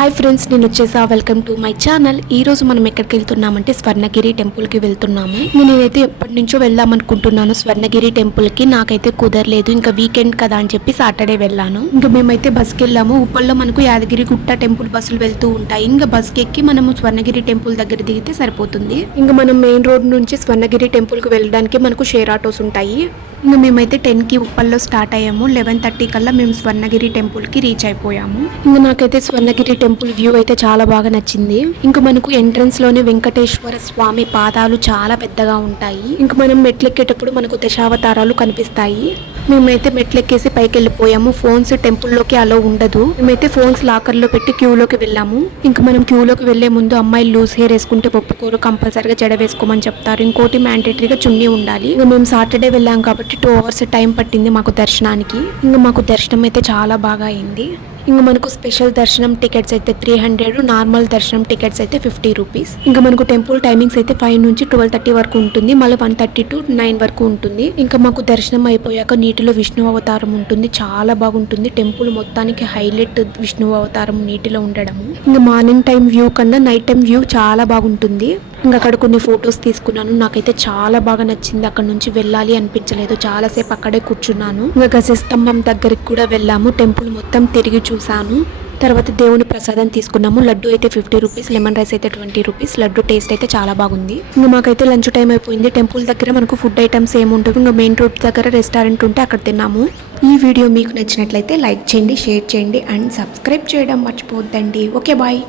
Hi friends, నేను వచ్చేసా welcome to my channel. ఈ రోజు మనం ఎక్కడికి వెళ్తున్నామంటే స్వర్ణగిరి టెంపుల్కి వెళ్తున్నాము. నేనైతే ఎప్పటి నుంచో వెళ్దాం అనుకుంటున్నాను స్వర్ణగిరి టెంపుల్కి. నాకైతే కుదరలేదు, ఇంకా వీకెండ్ కదా అని చెప్పి సాటర్డే వెళ్ళాను. ఇంకా మేమైతే బస్కి వెళ్ళాము. ఉప్పల్లో మనకు యాదగిరి గుట్ట టెంపుల్ బస్సులు వెళ్తూ ఉంటాయి. ఇంకా బస్కి ఎక్కి మనము స్వర్ణగిరి టెంపుల్ దగ్గర దిగితే సరిపోతుంది. ఇంకా మనం మెయిన్ రోడ్ నుంచి స్వర్ణగిరి టెంపుల్కి వెళ్ళడానికి మనకు షేర్ ఆటోస్ ఉంటాయి. ఇంకా మేమైతే 10కి ఉప్పల్లో స్టార్ట్ అయ్యాము. 11:30 కల్లా మేము స్వర్ణగిరి టెంపుల్కి రీచ్ అయిపోయాము. ఇంకా నాకైతే స్వర్ణగిరి టెంపుల్ వ్యూ అయితే చాలా బాగా నచ్చింది. ఇంకా మనకు ఎంట్రన్స్ లోనే వెంకటేశ్వర స్వామి పాదాలు చాలా పెద్దగా ఉంటాయి. ఇంకా మనం మెట్లెక్కేటప్పుడు మనకు దశావతారాలు కనిపిస్తాయి. మేమైతే మెట్లెక్కేసి పైకి వెళ్ళిపోయాము. ఫోన్స్ టెంపుల్లోకి అలో ఉండదు. మేమైతే ఫోన్స్ లాకర్లో పెట్టి క్యూలోకి వెళ్ళాము. ఇంకా మనం క్యూలోకి వెళ్లే ముందు అమ్మాయిలు లూజ్ హెయిర్ వేసుకుంటే ఒప్పుకోరు, కంపల్సరీగా జడ వేసుకోమని చెప్తారు. ఇంకోటి మ్యాండేటరీగా చున్నీ ఉండాలి. ఇంకా మేము సాటర్డే వెళ్ళాం కాబట్టి 2 hours టైం పట్టింది మాకు దర్శనానికి. ఇంకా మాకు దర్శనం అయితే చాలా బాగా అయింది. ఇంకా మనకు స్పెషల్ దర్శనం టికెట్స్ అయితే 300, నార్మల్ దర్శనం టికెట్స్ అయితే 50 రూపీస్. ఇంకా మనకు టెంపుల్ టైమింగ్స్ అయితే 5 నుంచి 12:30 వరకు ఉంటుంది. మళ్ళీ 1:30 to 9 వరకు ఉంటుంది. ఇంకా మాకు దర్శనం అయిపోయాక నీటిలో విష్ణు అవతారం ఉంటుంది, చాలా బాగుంటుంది. టెంపుల్ మొత్తానికి హైలైట్ విష్ణు అవతారం నీటిలో ఉండడము. ఇంకా మార్నింగ్ టైం వ్యూ కన్నా నైట్ టైం వ్యూ చాలా బాగుంటుంది. ఇంకా అక్కడ కొన్ని ఫొటోస్ తీసుకున్నాను. నాకైతే చాలా బాగా నచ్చింది. అక్కడ నుంచి వెళ్ళాలి అనిపించలేదు, చాలాసేపు అక్కడే కూర్చున్నాను. ఇంకా గజస్తంభం దగ్గరికి కూడా వెళ్ళాము. టెంపుల్ మొత్తం తిరిగి చూసాను. తర్వాత దేవుని ప్రసాదం తీసుకున్నాము. లడ్డు అయితే 50 రూపీస్, లెమన్ రైస్ అయితే 20 రూపీస్. లడ్డు టేస్ట్ అయితే చాలా బాగుంది. ఇంకా మాకైతే లంచ్ టైం అయిపోయింది. టెంపుల్ దగ్గర మనకు ఫుడ్ ఐటమ్స్ ఏముండవు. ఇంకా మెయిన్ రోడ్ దగ్గర రెస్టారెంట్ ఉంటే అక్కడ తిన్నాము. ఈ వీడియో మీకు నచ్చినట్లయితే లైక్ చేయండి, షేర్ చేయండి అండ్ సబ్స్క్రైబ్ చేయడం మర్చిపోవద్దండి. Okay, bye.